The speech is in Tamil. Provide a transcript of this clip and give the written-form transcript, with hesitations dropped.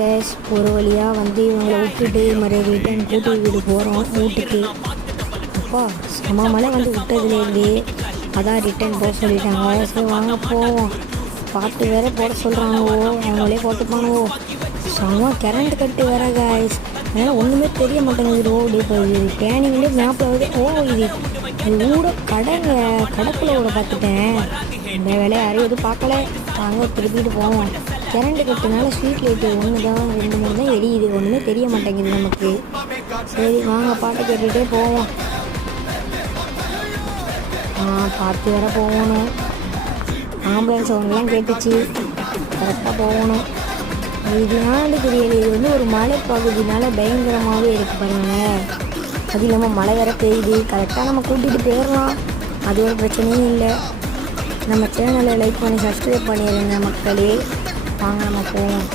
கேஸ் ஒரு வழியாக வந்து இவங்களை விட்டுட்டு மறுபடியும் ரிட்டர்ன் கூட்டிகிட்டு போகிறோம் வீட்டுக்கு. அப்பா செம மழை வந்து விட்டதுலேருந்தே அதான் ரிட்டர்ன் போக சொல்லிட்டாங்க. சரி வாங்க போவோம். பார்த்து வேற போட சொல்கிறானுவோ, அவங்களே போட்டுப்பானுவோ. செம கரண்ட் கட்டு வேற காய்ஸ். அதனால் ஒன்றுமே தெரிய மாட்டேங்குது ரோடு. இப்போ இது டேனிங்லேயே மேப்பில் வந்து இது ஊட கடைக்குள்ளே கூட பார்த்துட்டேன். இந்த வேலையை யாரும் எதுவும் பார்க்கல. வாங்க திருப்பிட்டு போவோம். கரண்ட் கட்டுனால ஸ்ட்ரீட் லைட்டு ஒன்று தான் 2-3 தான் எரியுது. ஒன்றுமே தெரிய மாட்டேங்குது நமக்கு. சரி வாங்க பாட்டை கேட்டுகிட்டே போவோம். பார்த்து வேற போகணும். ஆம்புலன்ஸ் அவங்கெல்லாம் கேட்டுச்சு. கரெக்டாக போகணும். இது ஏன்னு தெரியல. இது வந்து ஒரு மலை பகுதினால பயங்கரமாகவே இருக்குது பாருங்க. அது இல்லாமல் மழை வேற பெய்யுது. கரெக்டாக நம்ம கூட்டிகிட்டு போயிடலாம். அது ஒரு பிரச்சனையும் இல்லை. நம்ம சேனலை லைக் பண்ணி சப்ஸ்கிரைப் பண்ணிடுங்க மக்களே. வாங்க நம்ம போவோம்.